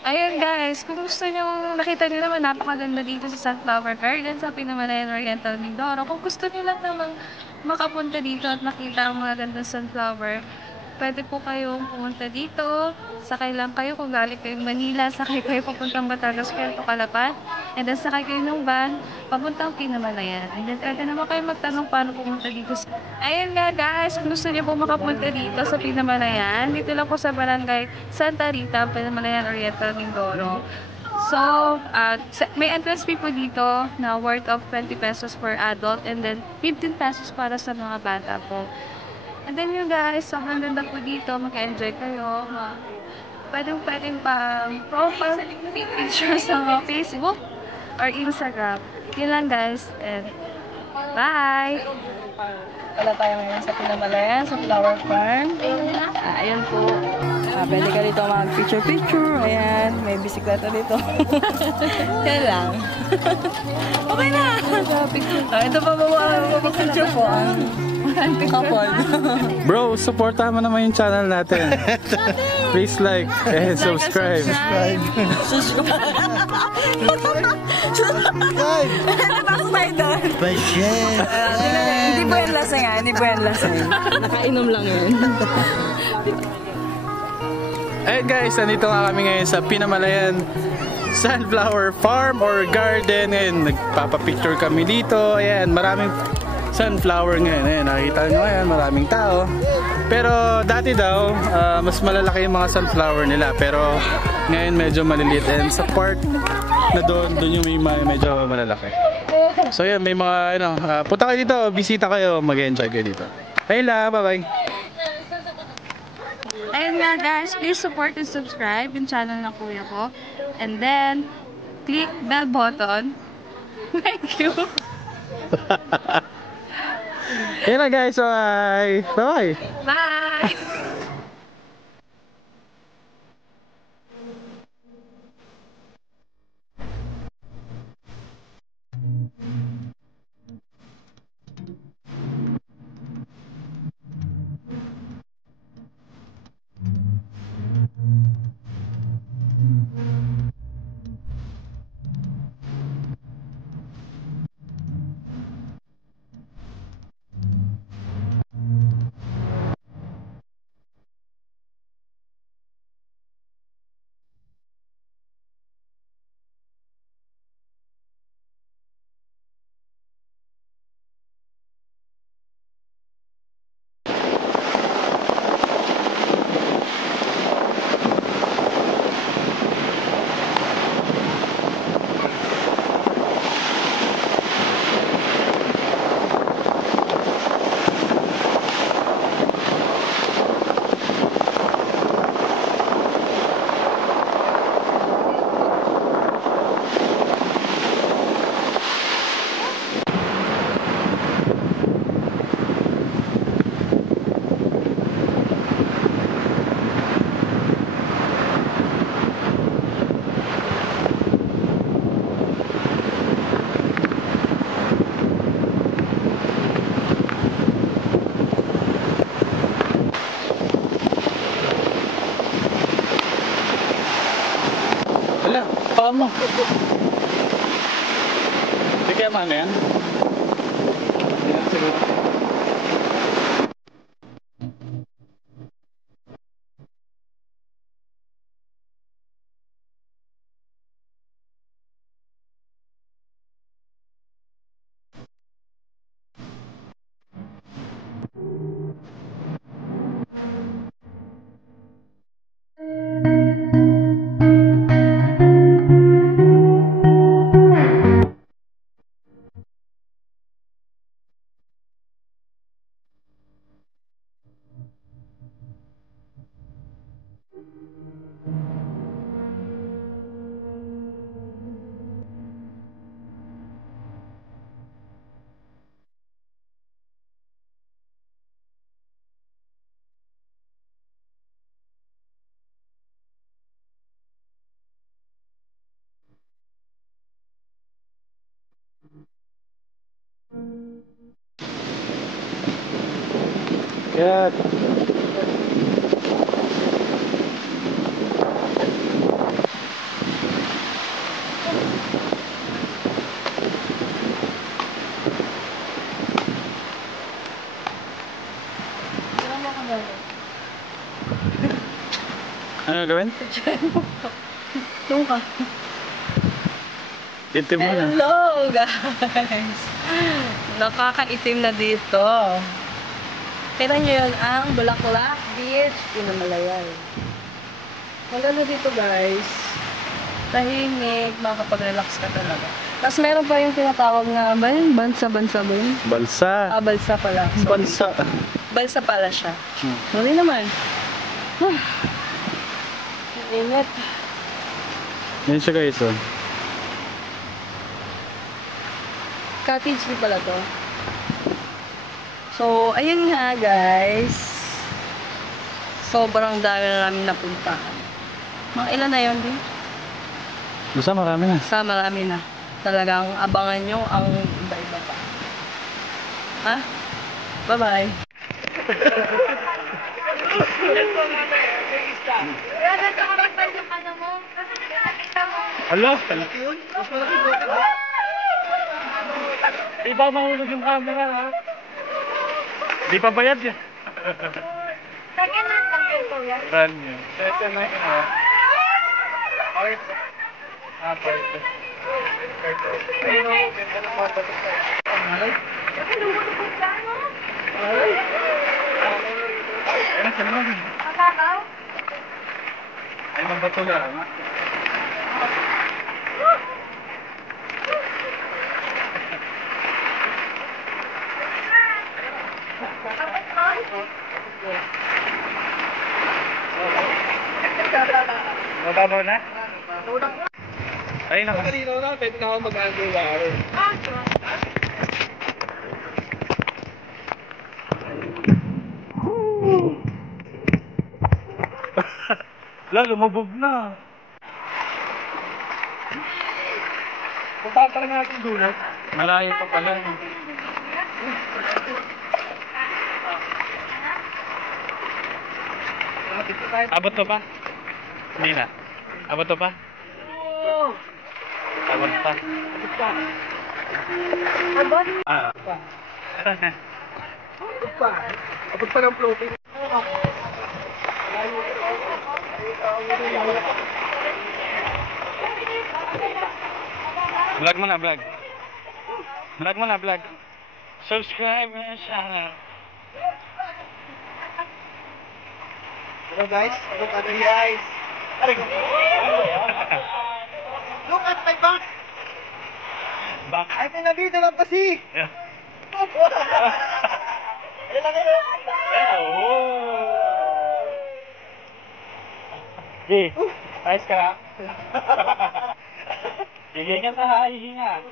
Ayun guys, kung gusto nyo, nakita nyo naman napakaganda dito sa Sunflower Garden sa Pinamalayan Oriental Mindoro. Kung gusto nyo lang naman makapunta dito at makita ang mga gandang sunflower, pwede po kayong pumunta dito. Sakay lang kayo kung galing kayong Manila, sakay kayo papuntang Batangas, Puerto Calapan. And then sakay kayo ng van, papuntang Pinamalayan. And then pwede naman kayo magtanong paano pumunta dito. Ayun nga guys, kung gusto niyo po makapunta dito sa Pinamalayan, dito lang po sa Barangay Santa Rita, Pinamalayan Oriental, Mindoro. So, may entrance fee po dito na worth of 20 pesos per adult and then 15 pesos para sa mga bata po. And then yun guys, sobrang ganda po dito, mag-enjoy kayo. Pwedeng pang profile picture sa Facebook or Instagram. Yun lang guys, and bye! Wala tayo ngayon sa Pinamalayan, sa Flower Farm. Ayan po. Pwede ka dito mag-picture-picture. Ayan, may bisikleta dito. Yan lang. Okay na! Ito pa mag-picture po. Couple. Bro, supportahan mo naman yung channel natin. Please like and subscribe. Subscribe. Hindi po yan lasing nga, hindi po yan lasing. Nakainom lang yun. Ayun guys, nandito nga kami ngayon sa Pinamalayan Sunflower Farm or Garden. Ngayon, nagpapapicture kami dito. Ayan, maraming sunflower ngayon. Ayan, nakikita nyo ngayon, maraming tao. Pero dati daw, mas malalaki yung mga sunflower nila. Pero ngayon medyo maliliit. And sa part na doon yung may medyo malalaki. So yan, may mga punta kayo dito, bisita kayo, mag-enjoy kayo dito. Ayun lang, bye-bye. Ayun nga guys, please support and subscribe yung channel ng kuya ko. And then, click bell button. Thank you. Ayun lang guys, bye! Bye-bye! Bye! Hindi kaya mahal yan? Yan siguro. Yan. Ano gawin? Doon ka. Itim mo na. Hello guys! Nakakaitim na dito. Kita nyo yun ang Bulaklak Beach, Pinamalayan. Maganda dito guys. Tahimik, makakapag-relax ka talaga. Tapos meron pa yung tinatawag na ba yun? Bansa-bansa ba yun? Balsa. Ah, balsa pala. So, Balsa. balsa pala siya. Mali naman. Init. Yan siya guys, oh. Cottage view pala to. So, ayun nga guys. Sobrang dami na namin napuntahan. Mga ilan na yun din? Basta marami na. Sa marami na. Talagang abangan nyo ang iba-iba pa. Ha? Bye-bye. Hala! Iba mahulog yung camera, ha? Di pa bayad yan. Second hand lang yun po yan. Brand new. Second na yun, ha? Part. Ah, part. Ayun, oh. Ganda ng mga batok tayo. Malay. Kasi lumulog po siya, no? Malay. Ayun, saan mo? Makakaw? Ay, magbato lang, ha? Mababaw na? Ay, naka. Kanina na, pwede na ako mag-angular. Wala, lumabog na. Punta pa rin natin dulas. Malayo pa pala. Abot to pa? Hindi na. Abot to pa? Abot pa. Abot pa. Abot? Ah. Abot pa. Abot pa ng floating. Vlog mo na, vlog. Vlog mo na, vlog. Subscribe na channel. Hello guys, look at me guys. Look at my back. Back. Ay, pinabito lang kasi. Yeah. Okay, ayos ka na. Hihinga na, hihinga.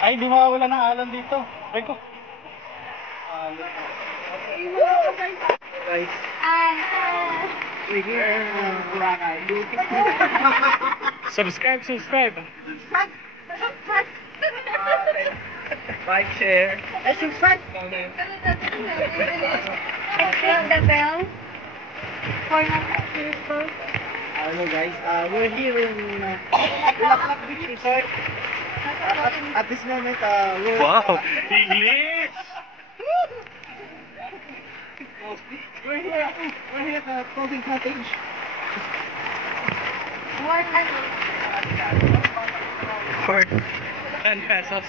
Ay, di mawawala ng alon dito. Ay ko. Guys. Subscribe. Bike share. That's in front. The bell. For Hello guys, we're here in Bulacan Beach Resort. At this moment, Wow! English! we're here at the Floating Cottage. For 10 pesos.